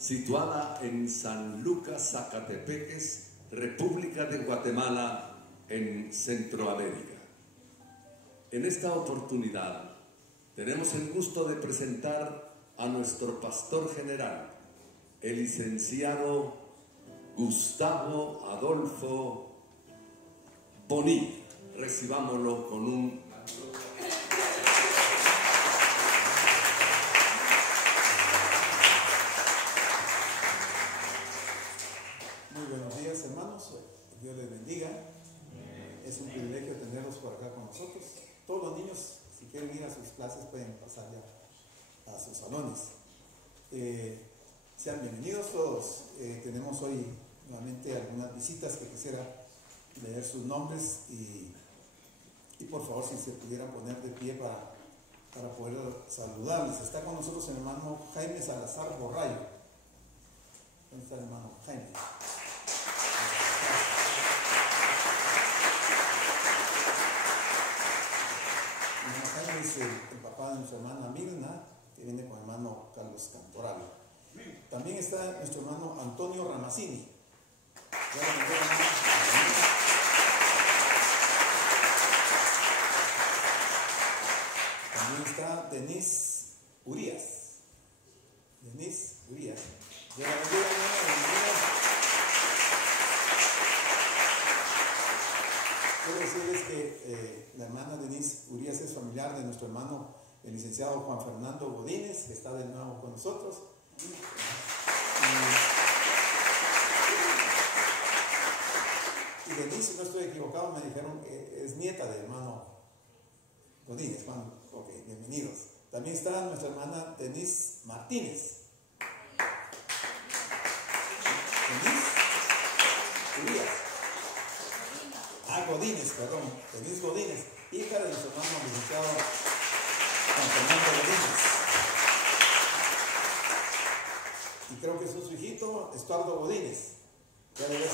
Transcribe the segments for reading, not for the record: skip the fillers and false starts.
situada en San Lucas, Zacatepeques, República de Guatemala, en Centroamérica. En esta oportunidad tenemos el gusto de presentar a nuestro pastor general, el licenciado Gustavo Adolfo Bonilla. Recibámoslo con un Muy buenos días, hermanos. Dios les bendiga. Es un privilegio tenerlos por acá con nosotros. Todos los niños, si quieren ir a sus clases, pueden pasar ya a sus salones. Sean bienvenidos todos. Tenemos hoy nuevamente algunas visitas que quisiera leer sus nombres y por favor, si se pudieran poner de pie para poder saludarles. Está con nosotros el hermano Jaime Salazar Borrayo. ¿Dónde está el hermano Jaime? El hermano Jaime es el papá de nuestra hermana Mirna, que viene con el hermano Carlos Cantoral. También está nuestro hermano Antonio Ramacini. También está Denise Urias. Denise Urias. Quiero decirles que la hermana Denise Urias es familiar de nuestro hermano, el licenciado Juan Fernando Godínez, que está de nuevo con nosotros. Y Denise, si no estoy equivocado, me dijeron que es nieta del hermano Godínez. Juan, ok, bienvenidos. También está nuestra hermana Denise Martínez. Godínez, perdón, Denise Godínez, hija de nuestro hermano licenciado Juan Fernando Godínez. Y creo que es su hijito, Estuardo Godínez. Ya le ves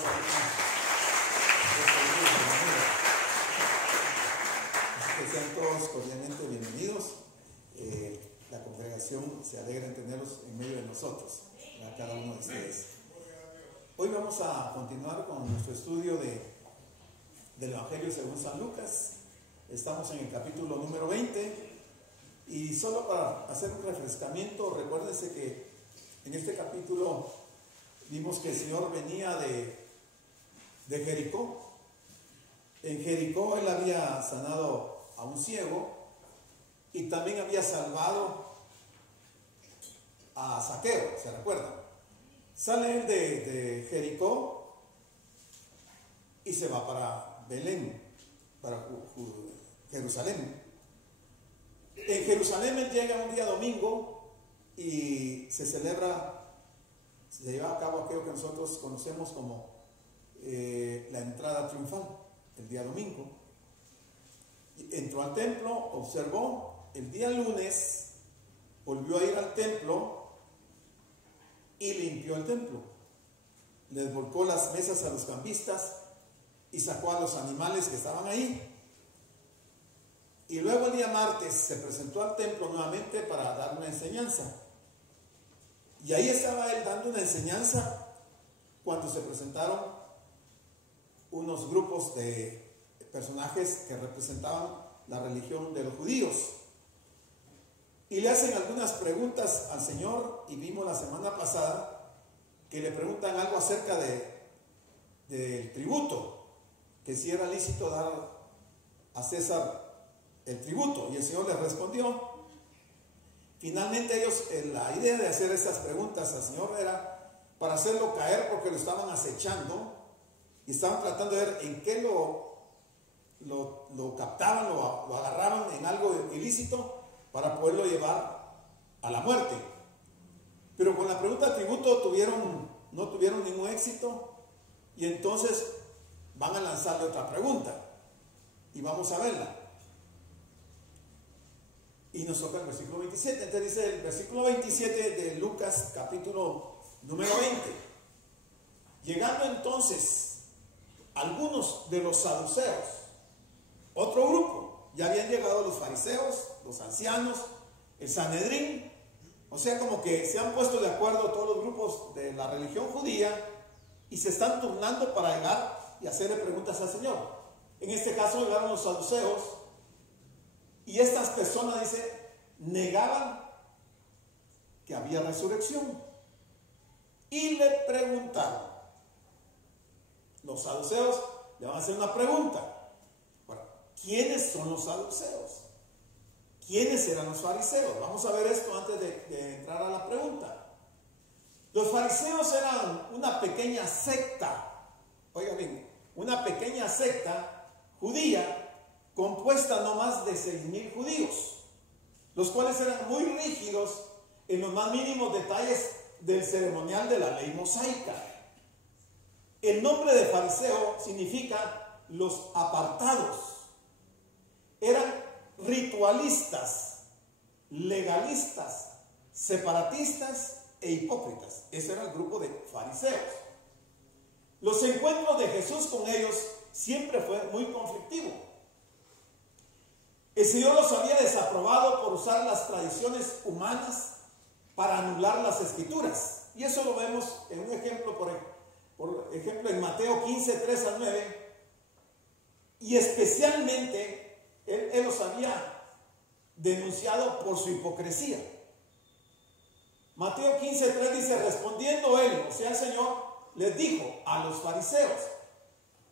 Así que sean todos cordialmente bienvenidos. La congregación se alegra en tenerlos en medio de nosotros, a cada uno de ustedes. Hoy vamos a continuar con nuestro estudio del Evangelio según San Lucas. Estamos en el capítulo número 20 y solo para hacer un refrescamiento, recuérdense que en este capítulo vimos que el Señor venía de Jericó. En Jericó Él había sanado a un ciego y también había salvado a Zaqueo, ¿se recuerdan? Sale él de Jericó y se va para Belén, para Jerusalén. En Jerusalén él llega un día domingo y se lleva a cabo aquello que nosotros conocemos como la entrada triunfal, el día domingo. Entró al templo, observó, el día lunes volvió a ir al templo y limpió el templo. Les volcó las mesas a los cambistas y sacó a los animales que estaban ahí. Y luego el día martes se presentó al templo nuevamente para dar una enseñanza. Y ahí estaba él dando una enseñanza cuando se presentaron unos grupos de personajes que representaban la religión de los judíos. Y le hacen algunas preguntas al Señor, y vimos la semana pasada que le preguntan algo acerca del tributo, que si era lícito dar a César el tributo, y el Señor les respondió. Finalmente ellos, la idea de hacer estas preguntas al Señor era para hacerlo caer, porque lo estaban acechando y estaban tratando de ver en qué lo captaban, lo agarraban en algo ilícito para poderlo llevar a la muerte. Pero con la pregunta de tributo no tuvieron ningún éxito, y entonces van a lanzarle otra pregunta y vamos a verla. Y nos toca el versículo 27. Entonces dice el versículo 27 de Lucas capítulo número 20: llegando entonces algunos de los saduceos, otro grupo, ya habían llegado los fariseos, los ancianos, el Sanedrín, O sea, como que se han puesto de acuerdo todos los grupos de la religión judía y se están turnando para llegar y hacerle preguntas al Señor. En este caso llegaron los saduceos y estas personas, dice, negaban que había resurrección. Y le preguntaron, los saduceos le van a hacer una pregunta. Bueno, ¿quiénes son los saduceos? ¿Quiénes eran los fariseos? Vamos a ver esto antes de entrar a la pregunta. Los fariseos eran una pequeña secta, oigan bien, una pequeña secta judía compuesta no más de 6,000 judíos, los cuales eran muy rígidos en los más mínimos detalles del ceremonial de la ley mosaica. El nombre de fariseo significa los apartados. Eran ritualistas, legalistas, separatistas e hipócritas. Ese era el grupo de fariseos. Los encuentros de Jesús con ellos siempre fue muy conflictivo. El Señor los había desaprobado por usar las tradiciones humanas para anular las escrituras. Y eso lo vemos en un ejemplo, por ejemplo, en Mateo 15, 3 al 9. Y especialmente, Él los había denunciado por su hipocresía. Mateo 15, 3 dice, respondiendo Él, o sea el Señor, les dijo a los fariseos,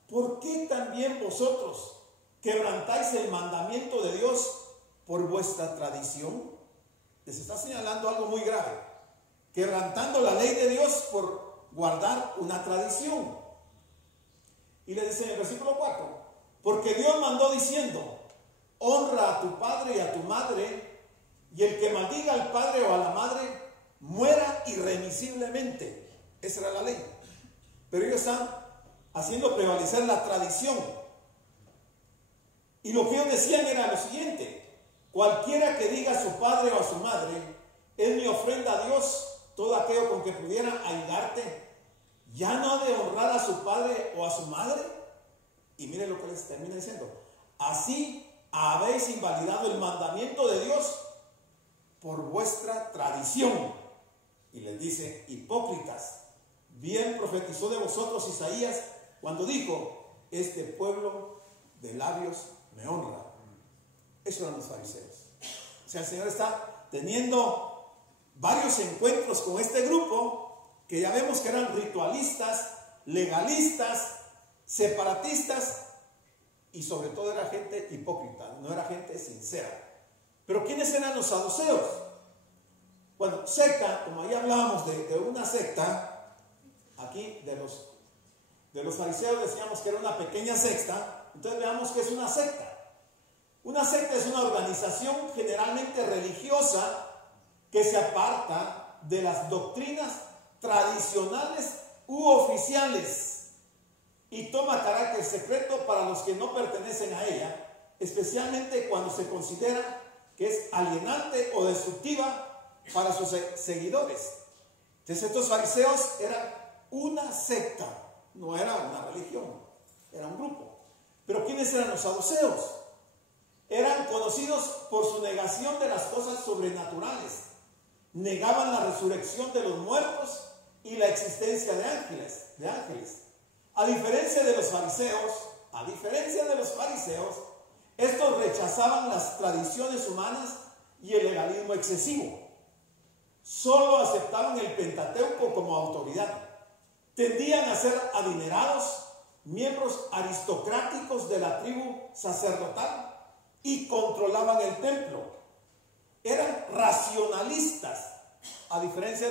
¿por qué también vosotros quebrantáis el mandamiento de Dios por vuestra tradición? Les está señalando algo muy grave. Quebrantando la ley de Dios por guardar una tradición. Y le dice en el versículo 4, porque Dios mandó diciendo, honra a tu padre y a tu madre, y el que maldiga al padre o a la madre, muera irremisiblemente. Esa era la ley. Pero ellos están haciendo prevalecer la tradición. Y lo que ellos decían era lo siguiente, cualquiera que diga a su padre o a su madre, es mi ofrenda a Dios, todo aquello con que pudiera ayudarte, ya no ha de honrar a su padre o a su madre. Y miren lo que les termina diciendo, así habéis invalidado el mandamiento de Dios por vuestra tradición. Y les dice, hipócritas, bien profetizó de vosotros Isaías cuando dijo, este pueblo de labios me honra. Esos eran los fariseos. O sea, el Señor está teniendo varios encuentros con este grupo que ya vemos que eran ritualistas, legalistas, separatistas y sobre todo era gente hipócrita, no era gente sincera. Pero ¿quiénes eran los saduceos? Bueno, secta, como ahí hablábamos de una secta, aquí de los fariseos decíamos que era una pequeña secta, entonces veamos que es una secta. Una secta es una organización generalmente religiosa que se aparta de las doctrinas tradicionales u oficiales y toma carácter secreto para los que no pertenecen a ella, especialmente cuando se considera que es alienante o destructiva para sus seguidores. Entonces estos fariseos eran una secta, no era una religión, era un grupo. Pero ¿quiénes eran los saduceos? Eran conocidos por su negación de las cosas sobrenaturales. Negaban la resurrección de los muertos y la existencia de ángeles. A diferencia de los fariseos, estos rechazaban las tradiciones humanas y el legalismo excesivo. Solo aceptaban el Pentateuco como autoridad. Tendían a ser adinerados, miembros aristocráticos de la tribu sacerdotal y controlaban el templo. Eran racionalistas, a diferencia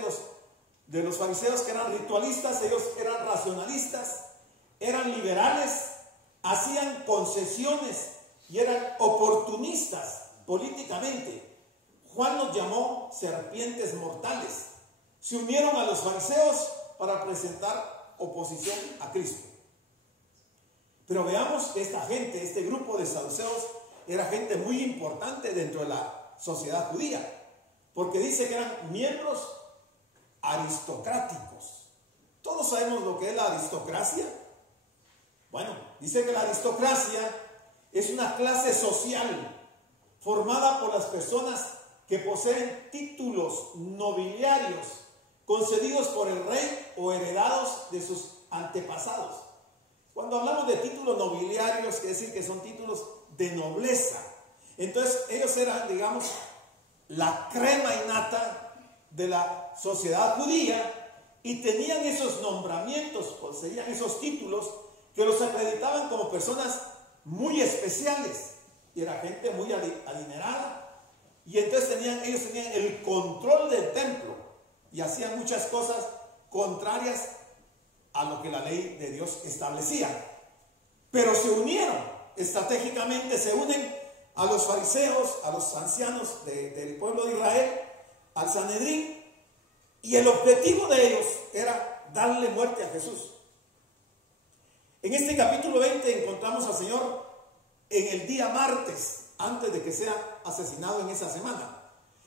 de los fariseos que eran ritualistas, ellos eran racionalistas, eran liberales, hacían concesiones y eran oportunistas políticamente. Juan los llamó serpientes mortales. Se unieron a los fariseos para presentar oposición a Cristo. Pero veamos que esta gente, este grupo de saduceos, era gente muy importante dentro de la sociedad judía, porque dice que eran miembros aristocráticos. Todos sabemos lo que es la aristocracia. Bueno, dice que la aristocracia es una clase social formada por las personas que poseen títulos nobiliarios concedidos por el rey o heredados de sus antepasados. Cuando hablamos de títulos nobiliarios, quiere decir que son títulos de nobleza. Entonces ellos eran, digamos, la crema innata de la sociedad judía y tenían esos nombramientos, poseían esos títulos que los acreditaban como personas muy especiales. Y era gente muy adinerada. Y entonces ellos tenían el control del templo y hacían muchas cosas contrarias a lo que la ley de Dios establecía. Pero se unieron, estratégicamente se unen a los fariseos, a los ancianos del pueblo de Israel, al Sanedrín, y el objetivo de ellos era darle muerte a Jesús. En este capítulo 20 encontramos al Señor en el día martes, antes de que sea asesinado en esa semana.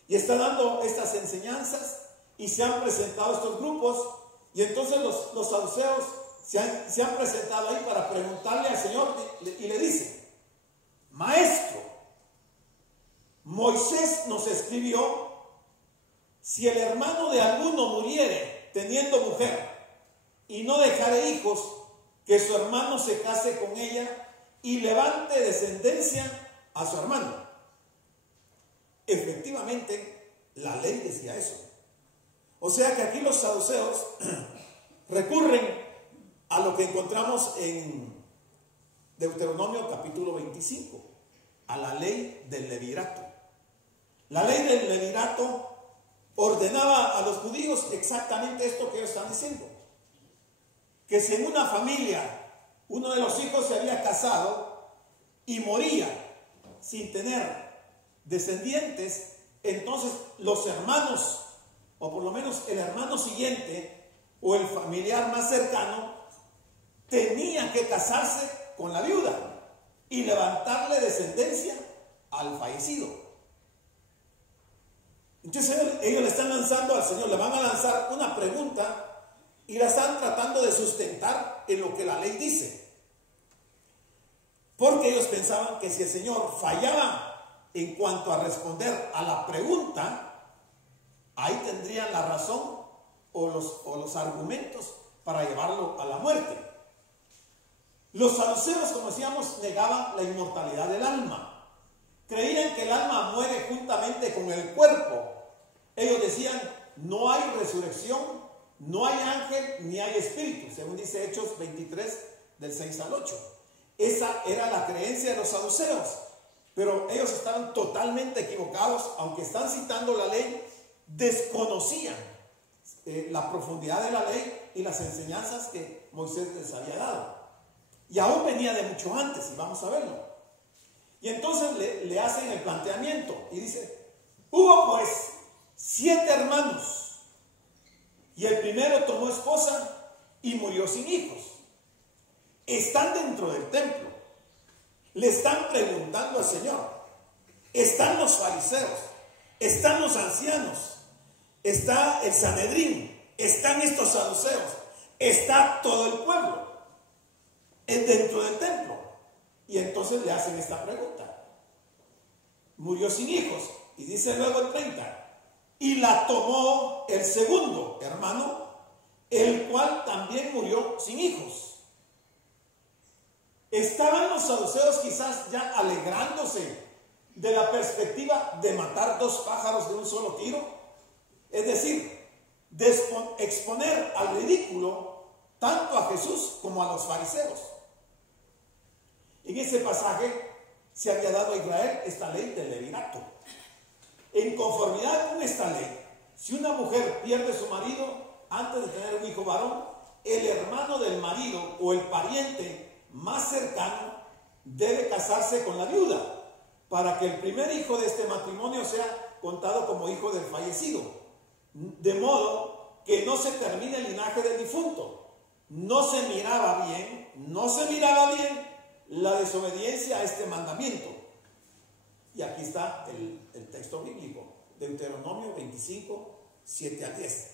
Y está dando estas enseñanzas y se han presentado estos grupos. Y entonces los saduceos se han presentado ahí para preguntarle al Señor y le dicen: Maestro, Moisés nos escribió: si el hermano de alguno muriere teniendo mujer y no dejare hijos, que su hermano se case con ella y levante descendencia a su hermano. Efectivamente, la ley decía eso. O sea que aquí los saduceos recurren a lo que encontramos en Deuteronomio capítulo 25, a la ley del levirato. La ley del levirato ordenaba a los judíos exactamente esto que ellos están diciendo: que si en una familia uno de los hijos se había casado y moría sin tener descendientes, entonces los hermanos, o por lo menos el hermano siguiente o el familiar más cercano, tenían que casarse con la viuda y levantarle descendencia al fallecido. Entonces ellos le están lanzando al Señor, le van a lanzar una pregunta y la están tratando de sustentar en lo que la ley dice. Porque ellos pensaban que si el Señor fallaba en cuanto a responder a la pregunta, ahí tendrían la razón o los argumentos para llevarlo a la muerte. Los saduceos, como decíamos, negaban la inmortalidad del alma. Creían que el alma muere juntamente con el cuerpo. Ellos decían: no hay resurrección, no hay ángel ni hay espíritu, según dice Hechos 23 del 6 al 8. Esa era la creencia de los saduceos, pero ellos estaban totalmente equivocados. Aunque están citando la ley, desconocían la profundidad de la ley y las enseñanzas que Moisés les había dado. Y aún venía de mucho antes, y vamos a verlo. Y entonces le hacen el planteamiento y dice: hubo pues 7 hermanos, y el primero tomó esposa y murió sin hijos. Están dentro del templo, le están preguntando al Señor. Están los fariseos, están los ancianos, está el Sanedrín, están estos saduceos, está todo el pueblo dentro del templo. Y entonces le hacen esta pregunta: murió sin hijos. Y dice luego el 30: y la tomó el segundo hermano, el cual también murió sin hijos. Estaban los saduceos quizás ya alegrándose de la perspectiva de matar 2 pájaros de un solo tiro. Es decir, de exponer al ridículo tanto a Jesús como a los fariseos. En ese pasaje se había dado a Israel esta ley del levirato. En conformidad con esta ley, si una mujer pierde su marido antes de tener un hijo varón, el hermano del marido o el pariente más cercano debe casarse con la viuda para que el primer hijo de este matrimonio sea contado como hijo del fallecido, de modo que no se termine el linaje del difunto. No se miraba bien la desobediencia a este mandamiento. Y aquí está el texto bíblico, Deuteronomio 25, 7 al 10.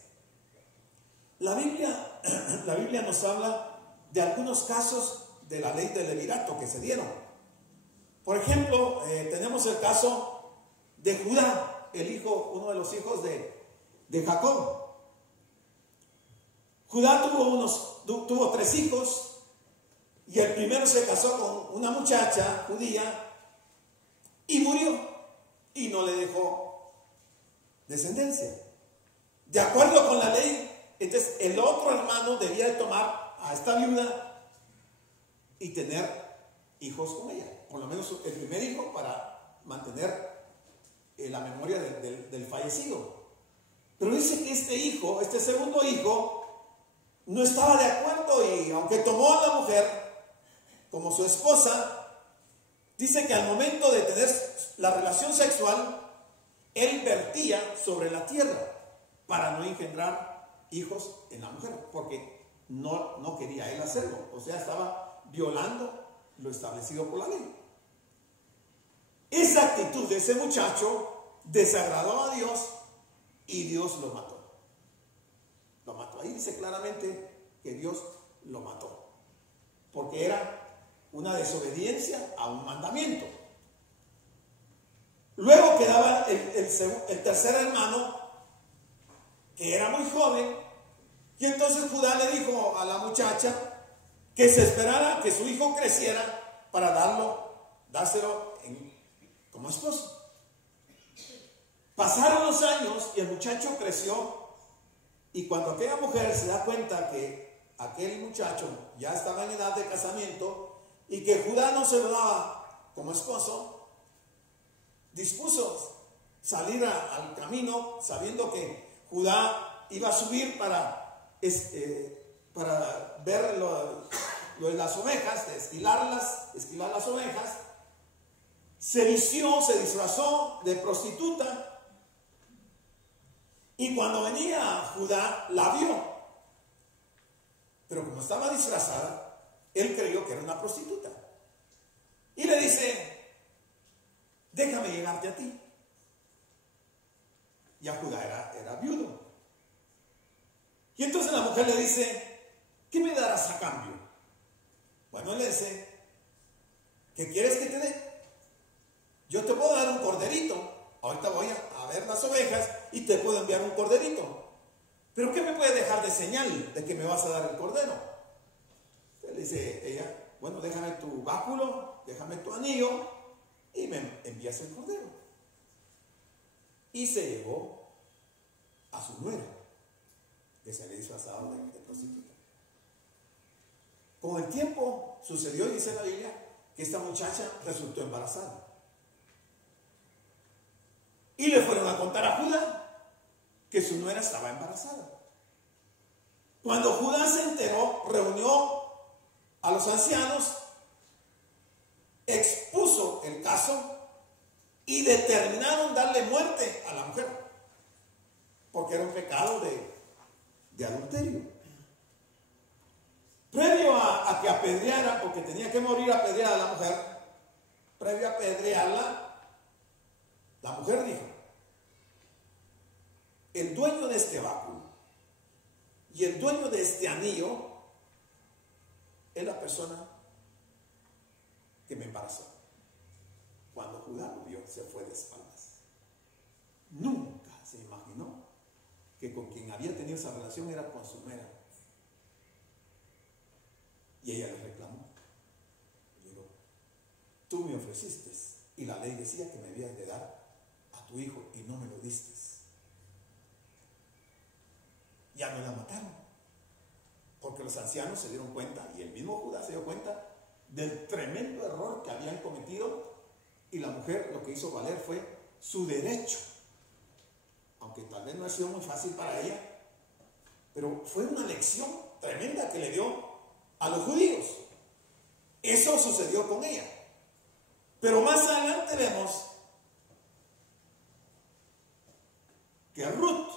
La Biblia nos habla de algunos casos de la ley del levirato que se dieron. Por ejemplo, tenemos el caso de Judá. uno de los hijos de Jacob. Judá tuvo 3 hijos, y el primero se casó con una muchacha judía y murió, y no le dejó descendencia. De acuerdo con la ley, entonces el otro hermano debía de tomar a esta viuda y tener hijos con ella, por lo menos el primer hijo, para mantener la memoria del fallecido. Pero dice que este segundo hijo, no estaba de acuerdo, y aunque tomó a la mujer como su esposa, dice que al momento de tener la relación sexual, él vertía sobre la tierra para no engendrar hijos en la mujer, porque no quería él hacerlo. O sea, estaba violando lo establecido por la ley. Esa actitud de ese muchacho desagradó a Dios, y Dios lo mató. Lo mató. Ahí dice claramente que Dios lo mató, porque era una desobediencia a un mandamiento. Luego quedaba el tercer hermano, que era muy joven, y entonces Judá le dijo a la muchacha que se esperara que su hijo creciera para dárselo como esposo. Pasaron los años y el muchacho creció, y cuando aquella mujer se da cuenta que aquel muchacho ya estaba en edad de casamiento y que Judá no se lo daba como esposo, dispuso salir al camino, sabiendo que Judá iba a subir para ver lo de las ovejas, de esquilar las ovejas. Se vistió, se disfrazó de prostituta, y cuando venía Judá la vio, pero como estaba disfrazada, él creyó que era una prostituta, y le dice: déjame llegarte a ti. Ya Judá era viudo, y entonces la mujer le dice: ¿qué me darás a cambio? Bueno, él le dice: ¿qué quieres que te dé? Yo te puedo dar un corderito. Ahorita voy a ver las ovejas y te puedo enviar un corderito. ¿Pero qué me puede dejar de señal de que me vas a dar el cordero? Entonces le dice ella: bueno, déjame tu báculo, déjame tu anillo y me envías el cordero. Y se llevó a su nuera, que se había disfrazado de prostituta. Con el tiempo sucedió, dice la Biblia, que esta muchacha resultó embarazada. Y le fueron a contar a Judá que su nuera estaba embarazada. Cuando Judá se enteró, reunió a los ancianos, expuso el caso y determinaron darle muerte a la mujer, porque era un pecado de adulterio. Previo a que apedrearan, porque tenía que morir apedreada la mujer, previo a apedrearla, la mujer dijo: el dueño de este báculo y el dueño de este anillo es la persona que me embarazó. Cuando Judá lo vio, se fue de espaldas. Nunca se imaginó que con quien había tenido esa relación era con su nuera. Y ella le reclamó. Le dijo: tú me ofreciste, y la ley decía que me habías de dar a tu hijo y no me lo diste. Ya no la mataron, porque los ancianos se dieron cuenta, y el mismo Judá se dio cuenta del tremendo error que habían cometido, y la mujer lo que hizo valer fue su derecho, aunque tal vez no ha sido muy fácil para ella, pero fue una lección tremenda que le dio a los judíos. Eso sucedió con ella. Pero más adelante vemos que Ruth,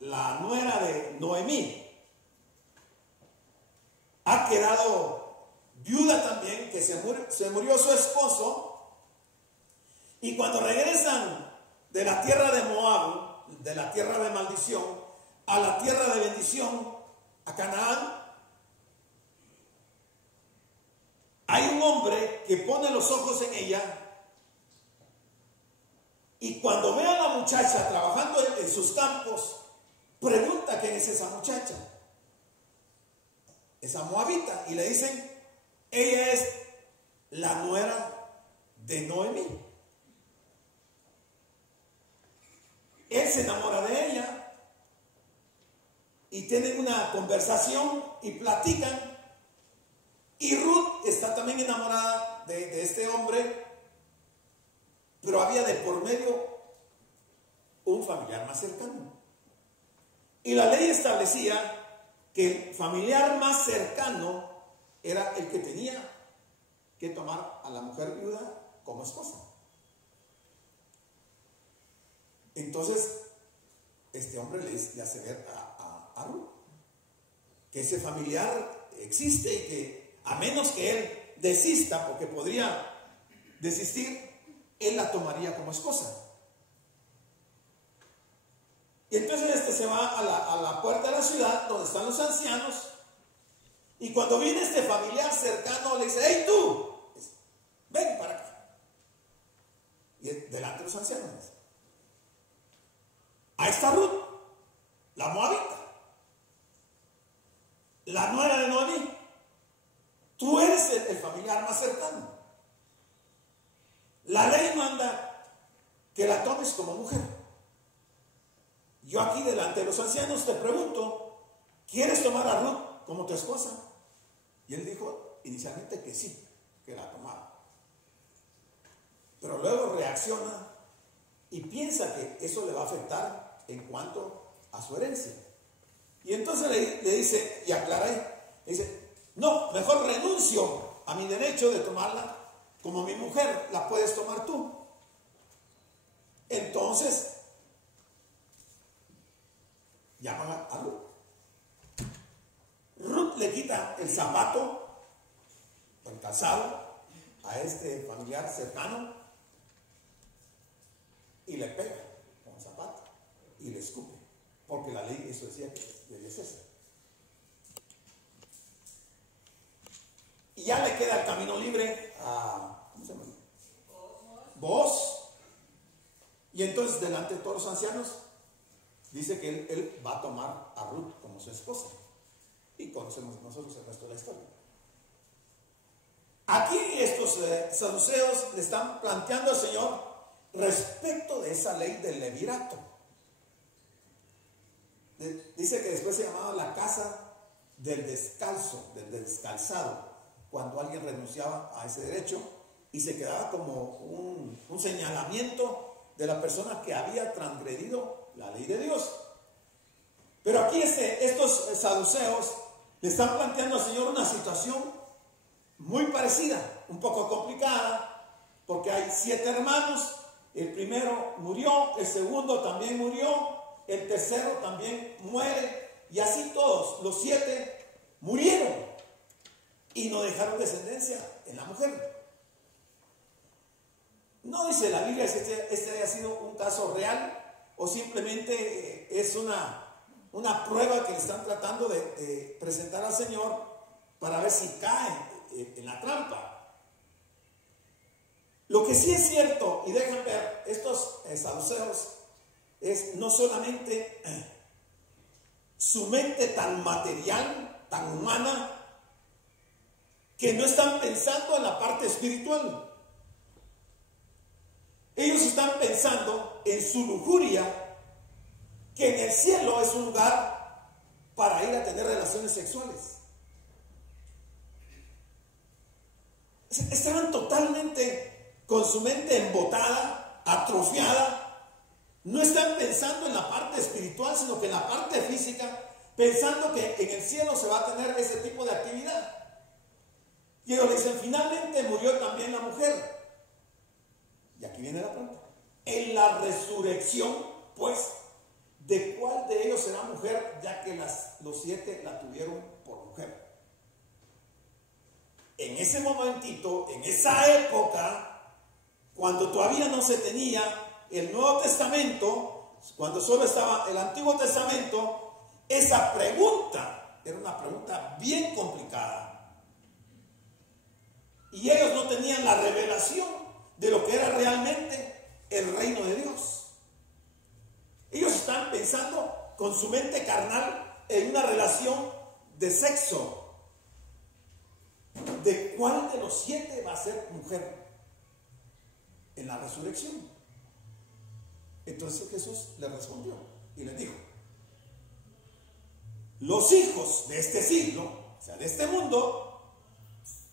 la nuera de Noemí, ha quedado viuda también, que se murió su esposo, y cuando regresan de la tierra de Moab, de la tierra de maldición, a la tierra de bendición, a Canaán, hay un hombre que pone los ojos en ella Y cuando ve a la muchacha trabajando en sus campos, pregunta quién es esa muchacha. Esa moabita. Y le dicen, ella es la nuera de Noemí. Él se enamora de ella y tienen una conversación y platican. Y Ruth está también enamorada de este hombre, pero había de por medio un familiar más cercano. Y la ley establecía que el familiar más cercano era el que tenía que tomar a la mujer viuda como esposa. Entonces, este hombre le hace ver a Ruth que ese familiar existe y que a menos que él desista, porque podría desistir, él la tomaría como esposa. Y entonces este se va a la puerta de la ciudad donde están los ancianos, y cuando viene este familiar cercano le dice, hey tú, ven para acá. Y delante de los ancianos dice, ahí está Ruth, la moabita, la nuera de Noemí. Tú eres el familiar más cercano. La ley manda que la tomes como mujer. Yo aquí delante de los ancianos te pregunto, ¿quieres tomar a Ruth como tu esposa? Y él dijo inicialmente que sí, que la tomaba. Pero luego reacciona y piensa que eso le va a afectar en cuanto a su herencia. Y entonces le dice, y aclara ahí, le dice, no, mejor renuncio a mi derecho de tomarla como mi mujer, la puedes tomar tú. Entonces, llaman a Ruth. Ruth le quita el zapato, el calzado, a este familiar cercano y le pega con el zapato y le escupe, porque la ley eso decía que debía ser. Y ya le queda el camino libre a Booz. Y entonces delante de todos los ancianos dice que él va a tomar a Ruth como su esposa. Y conocemos nosotros el resto de la historia. Aquí estos saduceos le están planteando al Señor respecto de esa ley del levirato. Dice que después se llamaba la casa del descalzo, del descalzado, cuando alguien renunciaba a ese derecho y se quedaba como un señalamiento de la persona que había transgredido la ley de Dios. Pero aquí estos saduceos le están planteando al Señor una situación muy parecida, un poco complicada, porque hay 7 hermanos, el primero murió, el segundo también murió, el tercero también muere, y así todos, los 7 murieron y no dejaron descendencia en la mujer. No dice la Biblia si este haya sido un caso real o simplemente es una prueba que le están tratando de presentar al Señor para ver si cae en la trampa. Lo que sí es cierto, y dejan ver estos saduceos, es no solamente su mente tan material, tan humana, que no están pensando en la parte espiritual. Ellos están pensando en su lujuria, que en el cielo es un lugar para ir a tener relaciones sexuales. Estaban totalmente con su mente embotada, atrofiada. No están pensando en la parte espiritual, sino que en la parte física, pensando que en el cielo se va a tener ese tipo de actividad. Y ellos le dicen, finalmente murió también la mujer. Y aquí viene la pregunta. En la resurrección, pues, ¿de cuál de ellos será mujer, ya que los 7 la tuvieron por mujer? En ese momentito, en esa época, cuando todavía no se tenía el Nuevo Testamento, cuando solo estaba el Antiguo Testamento, esa pregunta era una pregunta bien complicada. Y ellos no tenían la revelación de lo que era realmente el reino de Dios. Ellos están pensando con su mente carnal en una relación de sexo. ¿De cuál de los 7 va a ser mujer en la resurrección? Entonces Jesús le respondió y le dijo: los hijos de este siglo, o sea, de este mundo,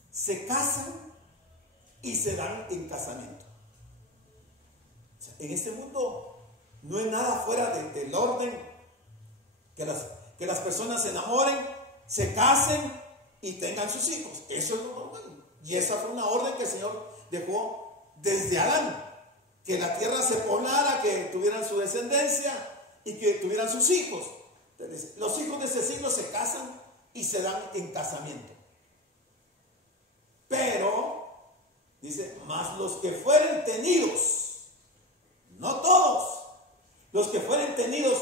se casan y se dan en casamiento. O sea, en este mundo no hay nada fuera del orden, que las personas se enamoren, se casen y tengan sus hijos. Eso es lo normal. Y esa fue una orden que el Señor dejó desde Adán, que la tierra se poblara, que tuvieran su descendencia y que tuvieran sus hijos. Entonces, los hijos de ese siglo se casan y se dan en casamiento. Pero, dice, mas los que fueren tenidos, no todos, los que fueren tenidos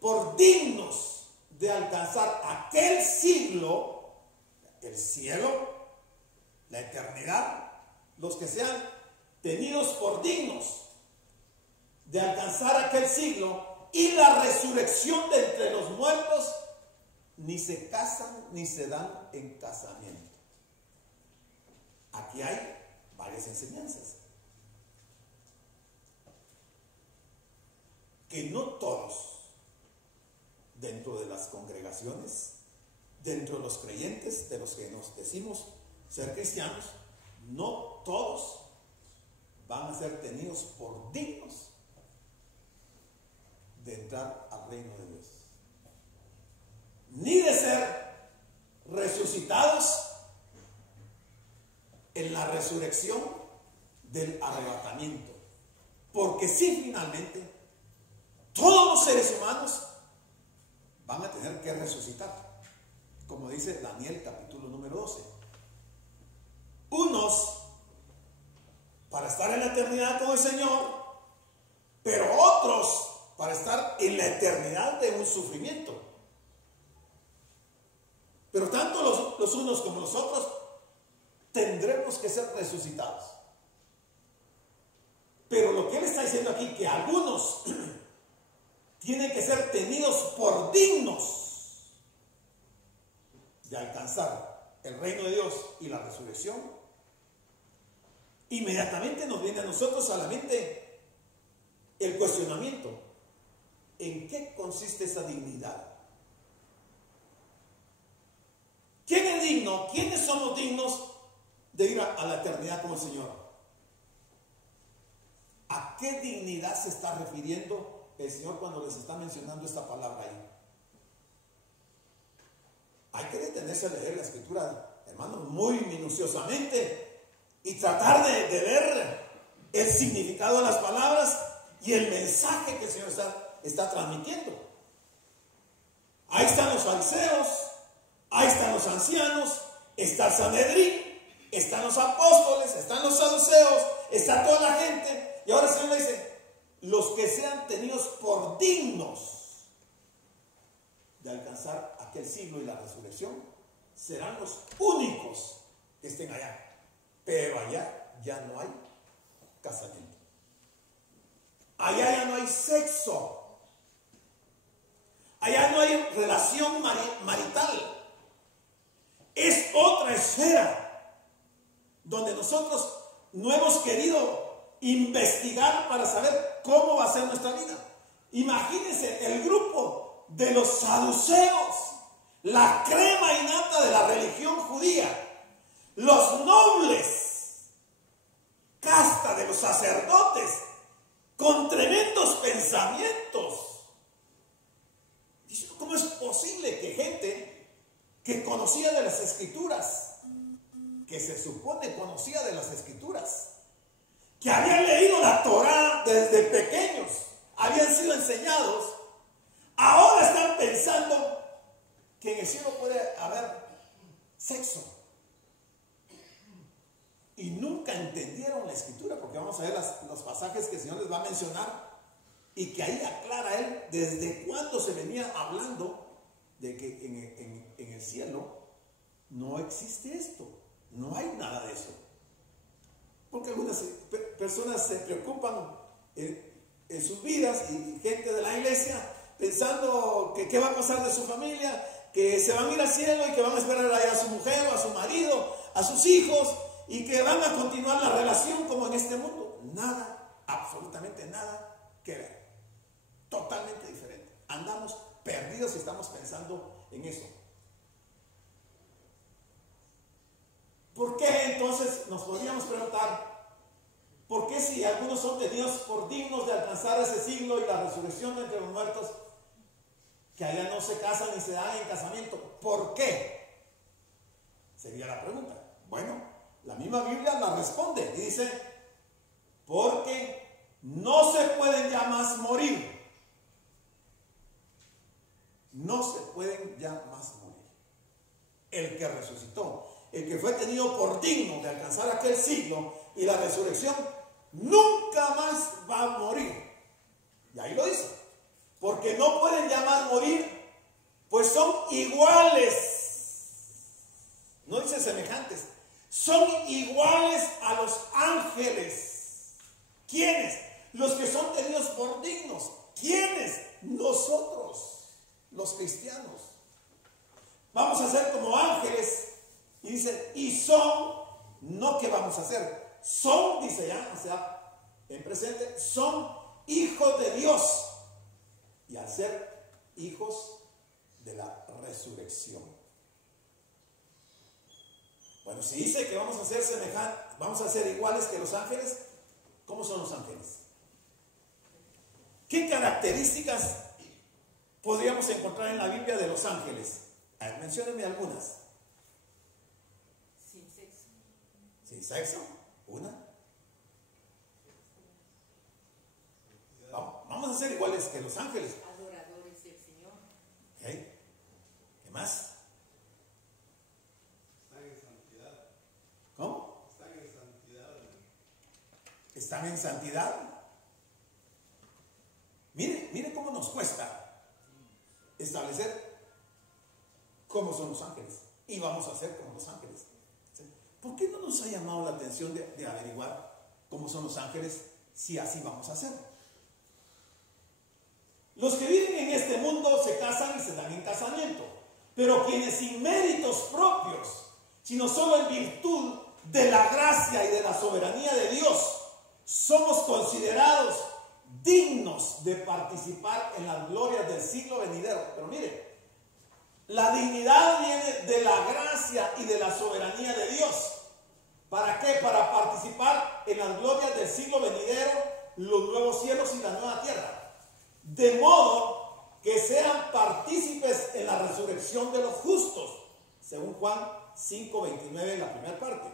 por dignos de alcanzar aquel siglo, el cielo, la eternidad, los que sean tenidos por dignos de alcanzar aquel siglo y la resurrección de entre los muertos, ni se casan ni se dan en casamiento. Aquí hay varias enseñanzas. Que no todos, dentro de las congregaciones, dentro de los creyentes, de los que nos decimos ser cristianos, no todos van a ser tenidos por dignos de entrar al reino de Dios, ni de ser resucitados en la resurrección del arrebatamiento, porque si finalmente todos los seres humanos van a tener que resucitar, como dice Daniel capítulo número 12. Unos para estar en la eternidad con el Señor, pero otros para estar en la eternidad de un sufrimiento. Pero tanto los unos como los otros tendremos que ser resucitados. Pero lo que él está diciendo aquí, que algunos tienen que ser tenidos por dignos de alcanzar el reino de Dios y la resurrección, inmediatamente nos viene a nosotros a la mente el cuestionamiento: ¿en qué consiste esa dignidad? ¿Quién es digno? ¿Quiénes somos dignos de ir a la eternidad con el Señor? ¿A qué dignidad se está refiriendo el Señor cuando les está mencionando esta palabra ahí? Hay que detenerse a leer la Escritura, hermano, muy minuciosamente y tratar de ver el significado de las palabras y el mensaje que el Señor está transmitiendo. Ahí están los fariseos, ahí están los ancianos, está el Sanedrín, están los apóstoles, están los saduceos, está toda la gente. Y ahora el Señor le dice: los que sean tenidos por dignos de alcanzar aquel siglo y la resurrección serán los únicos que estén allá. Pero allá ya no hay casamiento, allá ya no hay sexo, allá no hay relación marital. Es otra esfera donde nosotros no hemos querido investigar para saber cómo va a ser nuestra vida. Imagínense el grupo de los saduceos, la crema innata de la religión judía, los nobles, casta de los sacerdotes, con tremendos pensamientos. ¿Cómo es posible que gente que conocía de las Escrituras, que se supone conocía de las Escrituras, que habían leído la Torá desde pequeños, habían sido enseñados, ahora están pensando que en el cielo puede haber sexo? Y nunca entendieron la Escritura, porque vamos a ver los pasajes que el Señor les va a mencionar y que ahí aclara Él desde cuándo se venía hablando de que en el cielo no existe esto, no hay nada de eso. Porque algunas personas se preocupan en sus vidas, y gente de la iglesia pensando que qué va a pasar de su familia, que se van a ir al cielo y que van a esperar allá a su mujer o a su marido, a sus hijos, y que van a continuar la relación como en este mundo. Nada, absolutamente nada que ver. Totalmente diferente. Andamos perdidos y estamos pensando en eso. ¿Por qué entonces nos podríamos preguntar? ¿Por qué si algunos son tenidos por dignos de alcanzar ese siglo y la resurrección de entre los muertos, que allá no se casan ni se dan en casamiento? ¿Por qué? Sería la pregunta. Bueno, la misma Biblia la responde y dice, porque no se pueden ya más morir. No se pueden ya más morir. El que resucitó, el que fue tenido por digno de alcanzar aquel siglo y la resurrección, nunca más va a morir. Y ahí lo dice. Porque no pueden ya más morir, pues son iguales. No dice semejantes. Son iguales a los ángeles. ¿Quiénes? Los que son tenidos por dignos. ¿Quiénes? Nosotros, los cristianos. Vamos a ser como ángeles. Y dice, y son, no que vamos a hacer, son, dice ya, o sea, en presente, son hijos de Dios. Y al ser hijos de la resurrección. Bueno, si dice que vamos a ser semejantes, vamos a ser iguales que los ángeles, ¿cómo son los ángeles? ¿Qué características podríamos encontrar en la Biblia de los ángeles? A ver, menciónenme algunas. Sin sexo. Sin sexo, una. Vamos a ser iguales que los ángeles. Adoradores del Señor. ¿Okay? ¿Qué más? Están en santidad. ¿Cómo? Están en santidad. ¿Están en santidad? Mire cómo nos cuesta establecer cómo son los ángeles. Y vamos a ser como los ángeles. ¿Sí? ¿Por qué no nos ha llamado la atención de averiguar cómo son los ángeles si así vamos a hacer? Los que viven en este mundo se casan y se dan en casamiento, pero quienes sin méritos propios, sino solo en virtud de la gracia y de la soberanía de Dios, somos considerados dignos de participar en las glorias del siglo venidero. Pero mire, la dignidad viene de la gracia y de la soberanía de Dios. ¿Para qué? Para participar en las glorias del siglo venidero, los nuevos cielos y la nueva tierra. De modo que sean partícipes en la resurrección de los justos, según Juan 5:29 en la primera parte.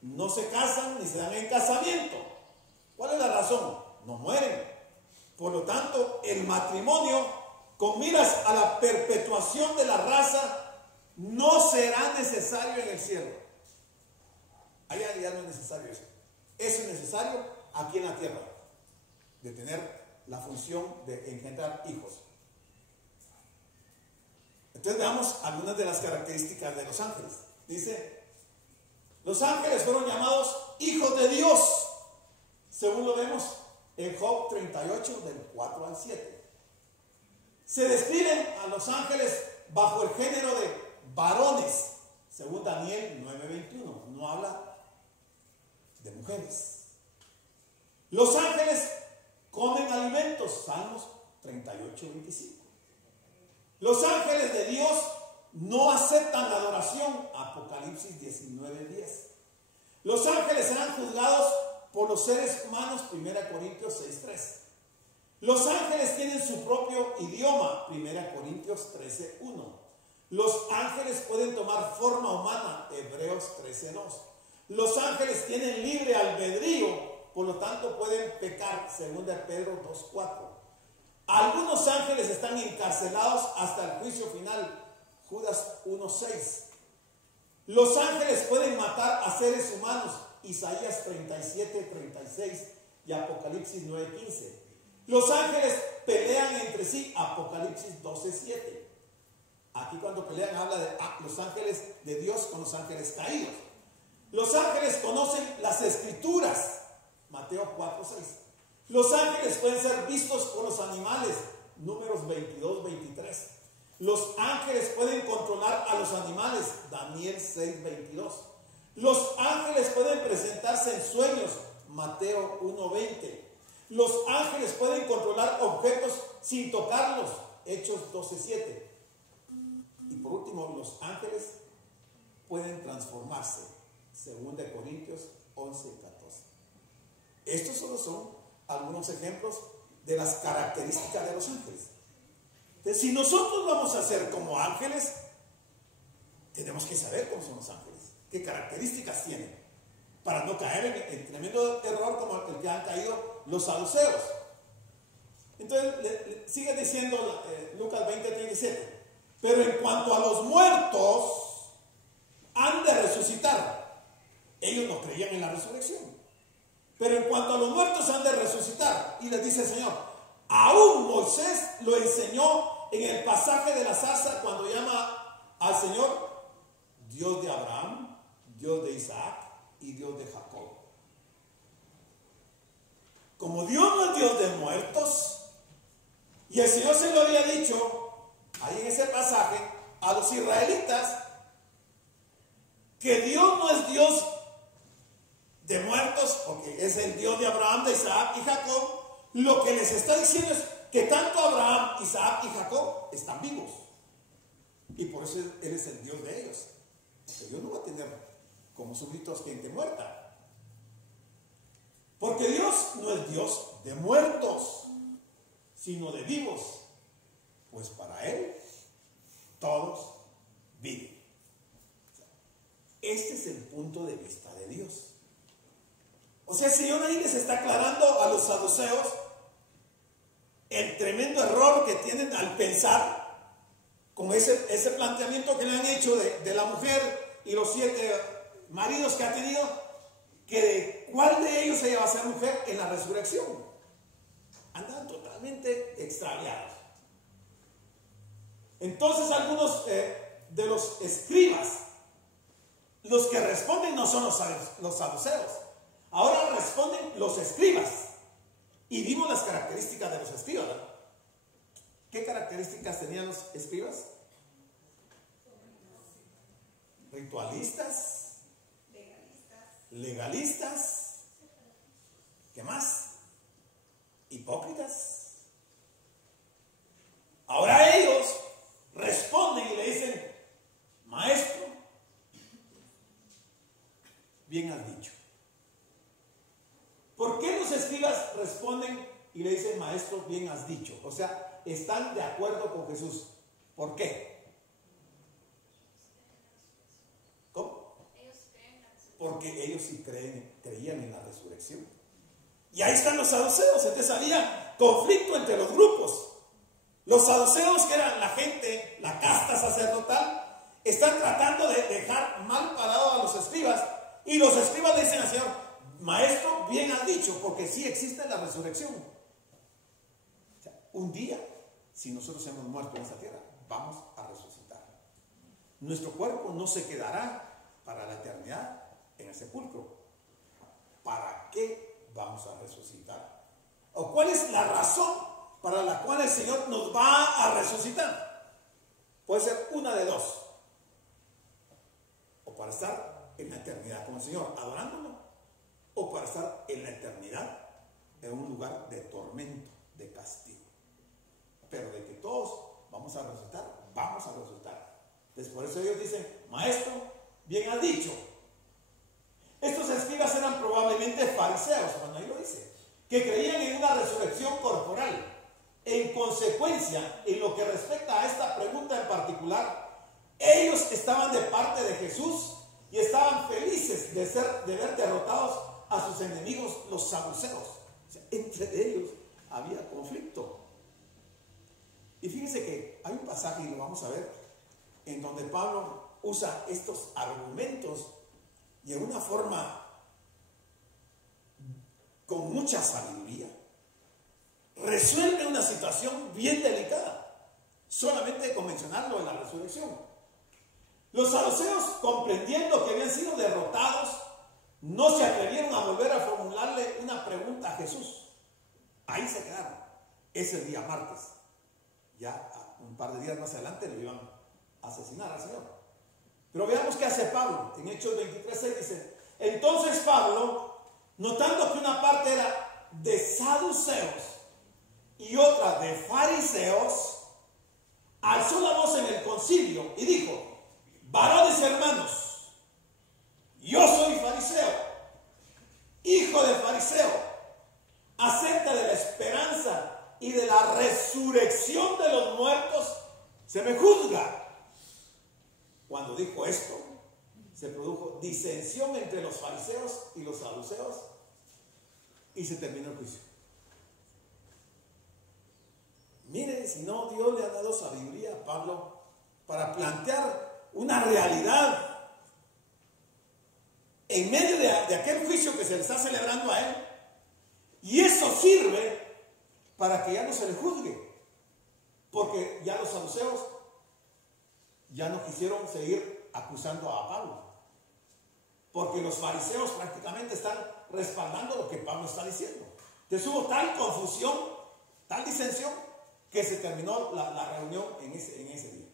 No se casan ni se dan en casamiento. ¿Cuál es la razón? No mueren. Por lo tanto, el matrimonio, con miras a la perpetuación de la raza, no será necesario en el cielo. Allá ya no es necesario eso. Eso es necesario aquí en la tierra, de tener la función de engendrar hijos. Entonces veamos algunas de las características de los ángeles. Dice, los ángeles fueron llamados hijos de Dios, según lo vemos en Job 38, del 4 al 7. Se describen a los ángeles bajo el género de varones, según Daniel 9:21. No habla de mujeres. Los ángeles comen alimentos, Salmos 38:25. Los ángeles de Dios no aceptan la adoración, Apocalipsis 19:10. Los ángeles serán juzgados por los seres humanos, 1 Corintios 6:3. Los ángeles tienen su propio idioma, 1 Corintios 13:1. Los ángeles pueden tomar forma humana, Hebreos 13:2. Los ángeles tienen libre albedrío, por lo tanto pueden pecar, 2 Pedro 2:4. Algunos ángeles están encarcelados hasta el juicio final, Judas 1:6. Los ángeles pueden matar a seres humanos, Isaías 37:36 y Apocalipsis 9:15. Los ángeles pelean entre sí, Apocalipsis 12:7. Aquí cuando pelean habla de los ángeles de Dios con los ángeles caídos. Los ángeles conocen las escrituras, Mateo 4:6. Los ángeles pueden ser vistos por los animales. Números 22, 23. Los ángeles pueden controlar a los animales. Daniel 6, 22. Los ángeles pueden presentarse en sueños. Mateo 1, 20. Los ángeles pueden controlar objetos sin tocarlos. Hechos 12, 7. Y por último, los ángeles pueden transformarse. 2 Corintios 11, 14. Estos solo son algunos ejemplos de las características de los ángeles. Entonces, si nosotros vamos a ser como ángeles, tenemos que saber cómo son los ángeles, qué características tienen, para no caer en tremendo error como el que han caído los saduceos. Entonces, sigue diciendo Lucas 20, 37. Pero en cuanto a los muertos, han de resucitar. Ellos no creían en la resurrección. Pero en cuanto a los muertos han de resucitar. Y les dice el Señor, aún Moisés lo enseñó en el pasaje de la zarza cuando llama al Señor Dios de Abraham, Dios de Isaac y Dios de Jacob. Como Dios no es Dios de muertos, y el Señor se lo había dicho ahí en ese pasaje a los israelitas, que Dios no es Dios de muertos, porque es el Dios de Abraham, de Isaac y Jacob. Lo que les está diciendo es que tanto Abraham, Isaac y Jacob están vivos, y por eso Él es el Dios de ellos, porque Dios no va a tener como súbditos gente muerta, porque Dios no es Dios de muertos, sino de vivos, pues para Él todos viven. Este es el punto de vista de Dios. O sea, el Señor ahí les está aclarando a los saduceos el tremendo error que tienen al pensar con ese planteamiento que le han hecho de la mujer y los 7 maridos que ha tenido, que de cuál de ellos ella va a ser mujer en la resurrección. Andan totalmente extraviados. Entonces algunos de los escribas, los que responden no son los saduceos. Ahora responden los escribas. Y vimos las características de los escribas, ¿verdad? ¿Qué características tenían los escribas? Ritualistas, legalistas, ¿qué más? Hipócritas. Ahora ellos responden y le dicen, maestro, bien has dicho. ¿Por qué los escribas responden y le dicen, maestro, bien has dicho? O sea, están de acuerdo con Jesús. ¿Por qué? ¿Cómo? Porque ellos sí creían en la resurrección. Y ahí están los saduceos. Entonces había conflicto entre los grupos. Los saduceos, que eran la gente, la casta sacerdotal, están tratando de dejar mal parado a los escribas. Y los escribas le dicen al Señor, maestro, bien has dicho, porque sí existe la resurrección. O sea, un día, si nosotros hemos muerto en esta tierra, vamos a resucitar. Nuestro cuerpo no se quedará para la eternidad en el sepulcro. ¿Para qué vamos a resucitar? ¿O cuál es la razón para la cual el Señor nos va a resucitar? Puede ser una de dos. O para estar en la eternidad con el Señor, adorándolo, o para estar en la eternidad en un lugar de tormento, de castigo. Pero de que todos vamos a resucitar, vamos a resucitar. Entonces por eso ellos dicen, maestro, bien has dicho. Estos escribas eran probablemente fariseos, cuando ahí lo dice, que creían en una resurrección corporal. En consecuencia, en lo que respecta a esta pregunta en particular, ellos estaban de parte de Jesús y estaban felices de ver derrotados a sus enemigos, los saduceos. O sea, entre ellos había conflicto. Y fíjense que hay un pasaje, y lo vamos a ver, en donde Pablo usa estos argumentos y en una forma con mucha sabiduría resuelve una situación bien delicada, solamente con mencionarlo en la resurrección. Los saduceos, comprendiendo que habían sido derrotados, no se atrevieron a volver a formularle una pregunta a Jesús. Ahí se quedaron. Ese día martes. Ya un par de días más adelante lo iban a asesinar al Señor. Pero veamos qué hace Pablo. En Hechos 23:6 dice: entonces Pablo, notando que una parte era de saduceos y otra de fariseos, alzó la voz en el concilio y dijo: varones hermanos, yo soy fariseo, hijo de fariseo. Acerca de la esperanza y de la resurrección de los muertos se me juzga. Cuando dijo esto, se produjo disensión entre los fariseos y los saduceos y se terminó el juicio. Miren, si no, Dios le ha dado sabiduría a Pablo para plantear una realidad en medio de aquel juicio que se le está celebrando a él. Y eso sirve para que ya no se le juzgue, porque ya los saduceos ya no quisieron seguir acusando a Pablo, porque los fariseos prácticamente están respaldando lo que Pablo está diciendo. Entonces hubo tal confusión, tal disensión, que se terminó la reunión en ese día.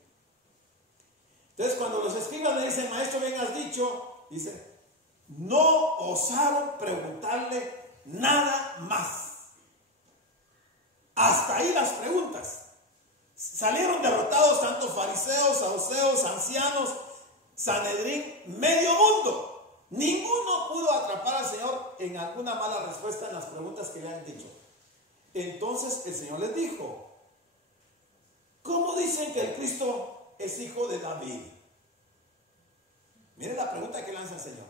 Entonces cuando los escribas le dicen: maestro, bien has dicho, dice, no osaron preguntarle nada más. Hasta ahí las preguntas. Salieron derrotados tanto fariseos, saduceos, ancianos, Sanedrín, medio mundo. Ninguno pudo atrapar al Señor en alguna mala respuesta en las preguntas que le han dicho. Entonces el Señor les dijo: ¿cómo dicen que el Cristo es hijo de David? Miren la pregunta que lanza el Señor.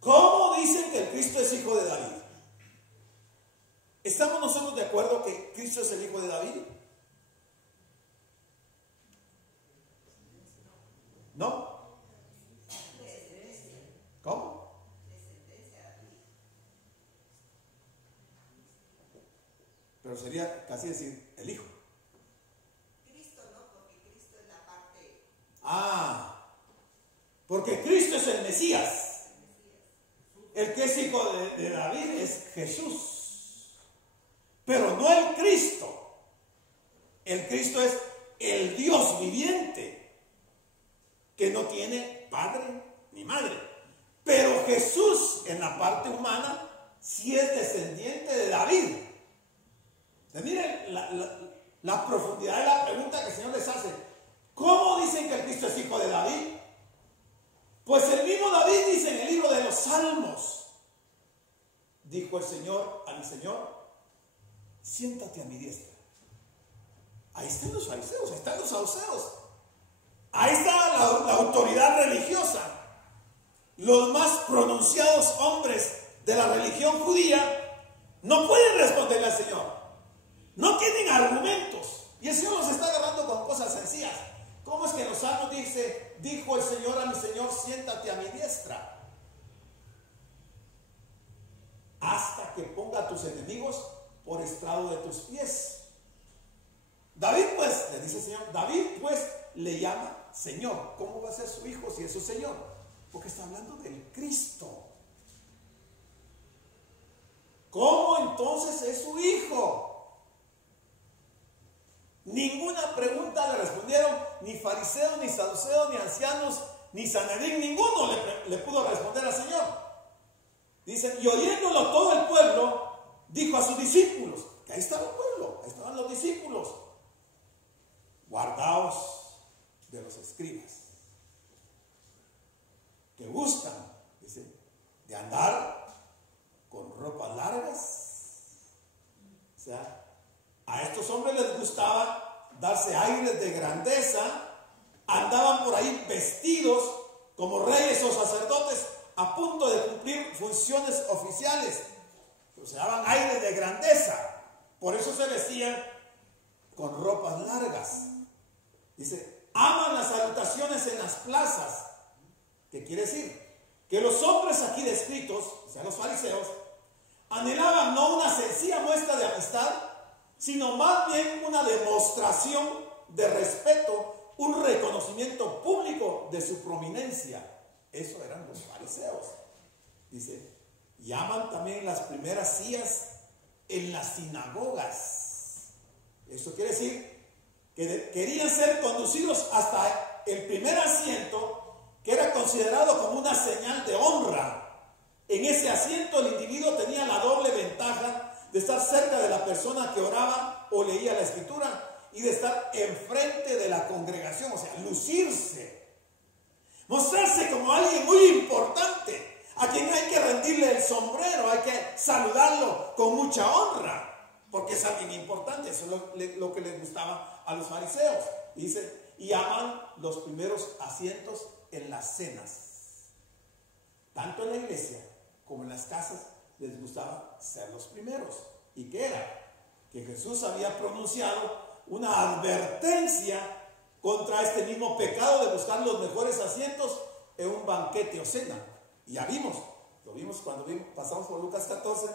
¿Cómo dicen que el Cristo es hijo de David? ¿Estamos nosotros de acuerdo que Cristo es el hijo de David? ¿No? ¿Cómo? Pero sería casi decir el hijo. Cristo no, porque Cristo es la parte. Porque Cristo es el Mesías. El que es hijo de David es Jesús. Pero no el Cristo. El Cristo es el Dios viviente, que no tiene padre ni madre. Pero Jesús, en la parte humana, sí es descendiente de David. Miren la profundidad de la pregunta que el Señor les hace. ¿Cómo dicen que el Cristo es hijo de David? Pues el mismo David dice en el libro de los Salmos: dijo el Señor a mi Señor: siéntate a mi diestra. Ahí están los fariseos, ahí están los saduceos, ahí está la autoridad religiosa, los más pronunciados hombres de la religión judía. No pueden responderle al Señor, no tienen argumentos, y el Señor los está agarrando con cosas sencillas. ¿Cómo es que en los Salmos dice: dijo el Señor a mi Señor, siéntate a mi diestra, hasta que ponga a tus enemigos por estrado de tus pies? David, pues, le dice el Señor, David, pues, le llama Señor. ¿Cómo va a ser su hijo si es su Señor? Porque está hablando del Cristo. ¿Cómo entonces es su hijo? Ninguna pregunta le respondieron, ni fariseos, ni saduceos, ni ancianos, ni Sanedrín, ninguno le pudo responder al Señor. Dicen, y oyéndolo todo el pueblo, dijo a sus discípulos, que ahí estaba el pueblo, ahí estaban los discípulos: guardaos de los escribas, que buscan, dice, de andar con ropas largas. O sea, a estos hombres les gustaba darse aires de grandeza, andaban por ahí vestidos como reyes o sacerdotes a punto de cumplir funciones oficiales. O sea, daban aires de grandeza, por eso se vestían con ropas largas. Dice, aman las salutaciones en las plazas. ¿Qué quiere decir? Que los hombres aquí descritos, o sea, los fariseos, anhelaban no una sencilla muestra de amistad, sino más bien una demostración de respeto, un reconocimiento público de su prominencia. Eso eran los fariseos. Dice, llaman también las primeras sillas en las sinagogas. Esto quiere decir que querían ser conducidos hasta el primer asiento, que era considerado como una señal de honra. En ese asiento el individuo tenía la doble ventaja de estar cerca de la persona que oraba o leía la escritura y de estar enfrente de la congregación, o sea, lucirse, mostrarse como alguien muy importante, a quien hay que rendirle el sombrero, hay que saludarlo con mucha honra, porque es alguien importante. Eso es lo que les gustaba a los fariseos. Dice, y aman los primeros asientos en las cenas. Tanto en la iglesia como en las casas les gustaba ser los primeros. ¿Y qué era? Que Jesús había pronunciado una advertencia contra este mismo pecado de buscar los mejores asientos en un banquete o cena. Y ya lo vimos cuando pasamos por Lucas 14,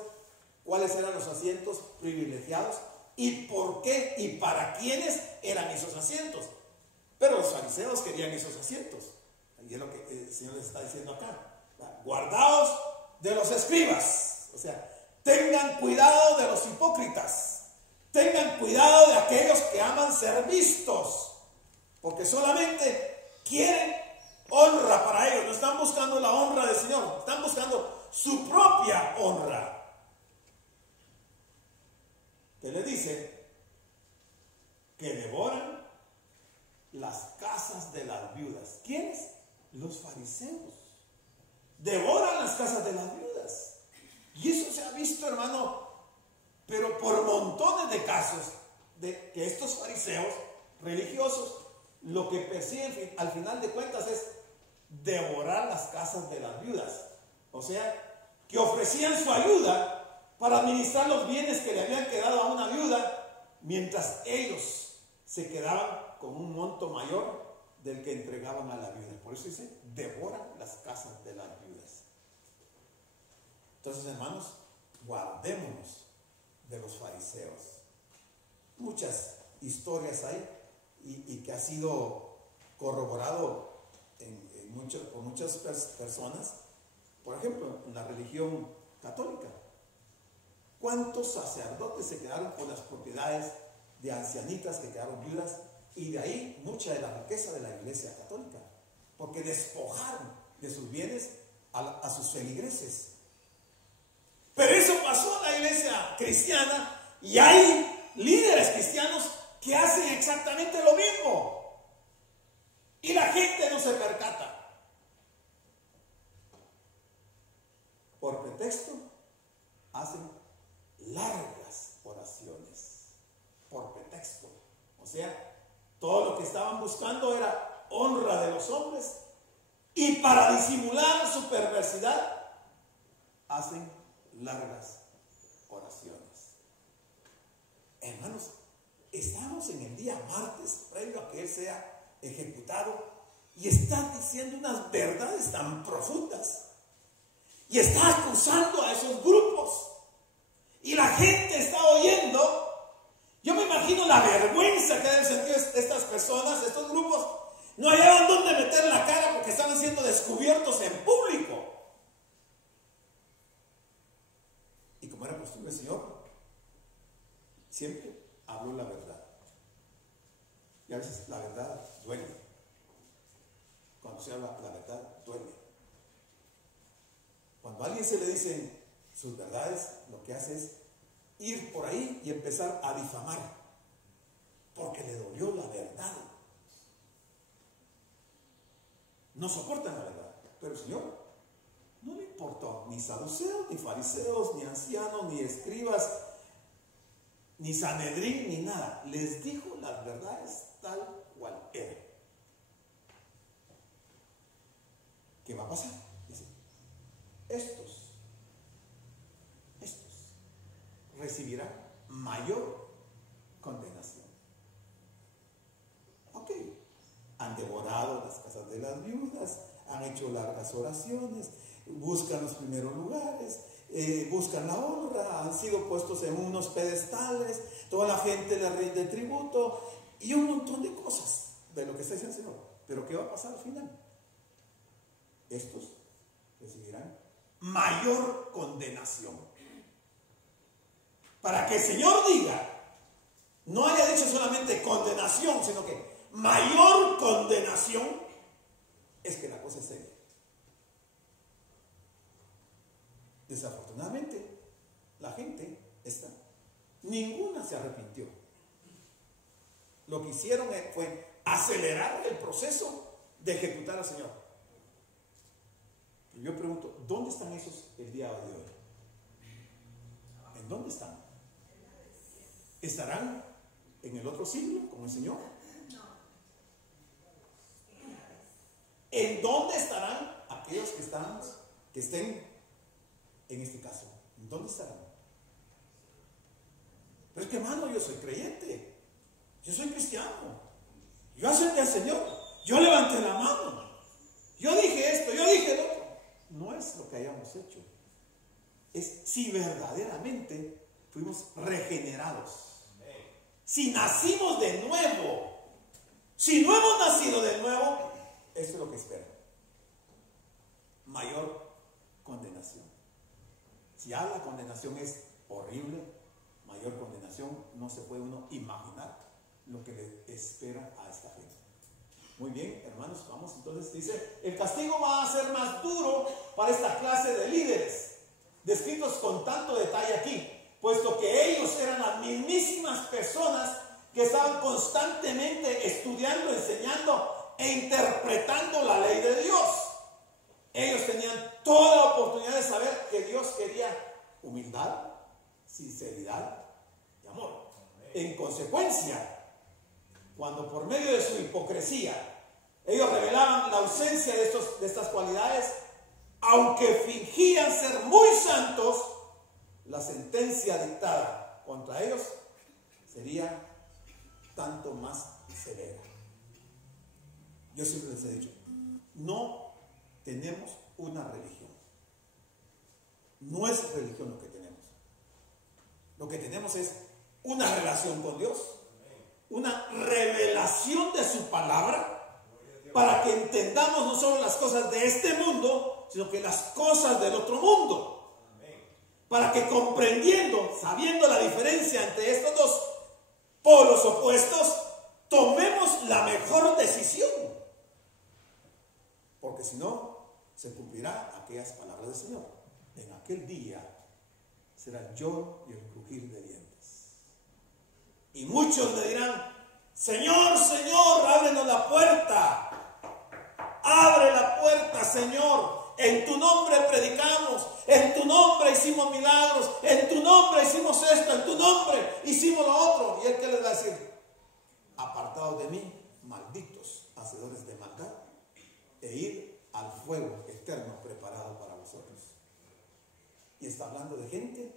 cuáles eran los asientos privilegiados y por qué y para quiénes eran esos asientos. Pero los fariseos querían esos asientos. Y es lo que el Señor les está diciendo acá. Guardaos de los escribas. O sea, tengan cuidado de los hipócritas. Tengan cuidado de aquellos que aman ser vistos. Porque solamente quieren honra para ellos. No están buscando la honra del Señor. Están buscando su propia honra. Que le dice que devoran las casas de las viudas. ¿Quiénes? Los fariseos. Devoran las casas de las viudas. Y eso se ha visto, hermano, pero por montones de casos de que estos fariseos religiosos lo que persiguen al final de cuentas es devorar las casas de las viudas. O sea, que ofrecían su ayuda para administrar los bienes que le habían quedado a una viuda, mientras ellos se quedaban con un monto mayor del que entregaban a la viuda. Por eso dice, devoran las casas de las viudas. Entonces, hermanos, guardémonos de los fariseos. Muchas historias hay y que ha sido corroborado por muchas personas. Por ejemplo, en la religión católica, ¿cuántos sacerdotes se quedaron con las propiedades de ancianitas que quedaron viudas? Y de ahí mucha de la riqueza de la iglesia católica, porque despojaron de sus bienes a sus feligreses. Pero eso pasó en la iglesia cristiana y hay líderes cristianos que hacen exactamente lo mismo y la gente no se percata. Por pretexto hacen largas oraciones, por pretexto. O sea, todo lo que estaban buscando era honra de los hombres y para disimular su perversidad hacen largas oraciones. Hermanos, estamos en el día martes previo a que él sea ejecutado y está diciendo unas verdades tan profundas y está acusando a esos grupos y la gente está oyendo. Yo me imagino la vergüenza que deben sentir estas personas, estos grupos. No hallaban dónde meter la cara porque estaban siendo descubiertos en público. Y como era costumbre del Señor, siempre habló la verdad. Y a veces la verdad duele. Cuando se habla la verdad, duele. Cuando a alguien se le dicen sus verdades, lo que hace es ir por ahí y empezar a difamar, porque le dolió la verdad. No soportan la verdad, pero el Señor no le importó ni saduceos, ni fariseos, ni ancianos, ni escribas, ni Sanedrín, ni nada. Les dijo las verdades tal cual eran. ¿Qué va a pasar? Dice, estos recibirán mayor condenación. Ok, han devorado las casas de las viudas, han hecho largas oraciones, buscan los primeros lugares, buscan la honra, han sido puestos en unos pedestales, toda la gente le rinde tributo y un montón de cosas de lo que está diciendo el Señor. Pero ¿qué va a pasar al final? Estos recibirán mayor condenación. Para que el Señor diga, no haya dicho solamente condenación, sino que mayor condenación, es que la cosa es seria. Desafortunadamente, la gente ninguna se arrepintió. Lo que hicieron fue acelerar el proceso de ejecutar al Señor. Y yo pregunto, ¿dónde están esos el día de hoy? ¿En dónde están? ¿Estarán en el otro siglo con el Señor? ¿En dónde estarán aquellos que estén en este caso? ¿En dónde estarán? Pero es que, hermano, yo soy creyente, yo soy cristiano, yo acepté al Señor, yo levanté la mano, yo dije esto, yo dije lo otro. No es lo que hayamos hecho, es si verdaderamente fuimos regenerados, si nacimos de nuevo. Si no hemos nacido de nuevo, eso es lo que espera: mayor condenación. Si ya la condenación es horrible, mayor condenación, no se puede uno imaginar lo que le espera a esta gente. Muy bien, hermanos, vamos entonces. Dice, el castigo va a ser más duro para esta clase de líderes, descritos con tanto detalle aquí, puesto que ellos eran las mismísimas personas que estaban constantemente estudiando, enseñando e interpretando la ley de Dios. Ellos tenían toda la oportunidad de saber que Dios quería humildad, sinceridad y amor. En consecuencia, cuando por medio de su hipocresía ellos revelaban la ausencia de estas cualidades, aunque fingían ser muy santos, la sentencia dictada contra ellos sería tanto más severa. Yo siempre les he dicho, no tenemos una religión. No es religión lo que tenemos. Lo que tenemos es una relación con Dios, una revelación de su palabra, para que entendamos no solo las cosas de este mundo, sino que las cosas del otro mundo. Para que comprendiendo, sabiendo la diferencia entre estos dos polos opuestos, tomemos la mejor decisión. Porque si no, se cumplirán aquellas palabras del Señor. En aquel día será el lloro y el crujir de dientes. Y muchos le dirán, Señor, Señor, ábrenos la puerta. Abre la puerta, Señor. En tu nombre predicamos, en tu nombre hicimos milagros, en tu nombre hicimos esto, en tu nombre hicimos lo otro. ¿Y él qué les va a decir? Apartados de mí, malditos, hacedores de maldad, e ir al fuego eterno preparado para vosotros. Y está hablando de gente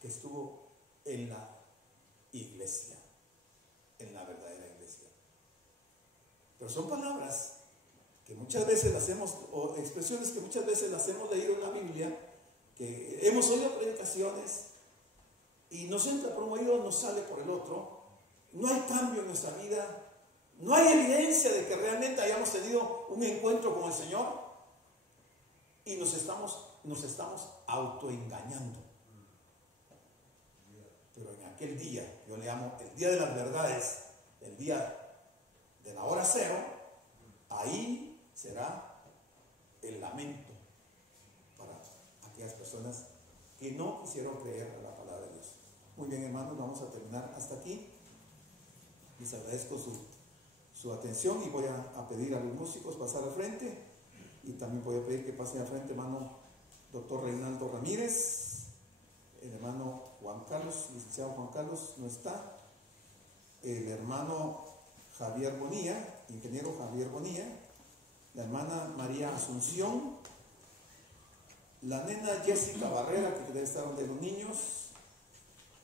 que estuvo en la iglesia, en la verdadera iglesia. Pero son palabras que muchas veces las hemos, o expresiones que muchas veces las hemos leído en la Biblia, que hemos oído predicaciones y nos entra por un oído, nos sale por el otro. No hay cambio en nuestra vida, no hay evidencia de que realmente hayamos tenido un encuentro con el Señor, y nos estamos autoengañando. Pero en aquel día, yo le llamo el día de las verdades, el día de la hora cero, ahí será el lamento para aquellas personas que no quisieron creer a la palabra de Dios. Muy bien, hermanos, vamos a terminar hasta aquí. Les agradezco su atención y voy a pedir a los músicos pasar al frente, y también voy a pedir que pasen al frente, hermano doctor Reinaldo Ramírez, el hermano Juan Carlos, licenciado Juan Carlos no está, el hermano Javier Bonilla, ingeniero Javier Bonilla, la hermana María Asunción, la nena Jessica Barrera, que debe estar donde los niños,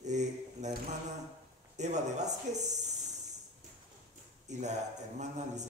la hermana Eva de Vázquez y la hermana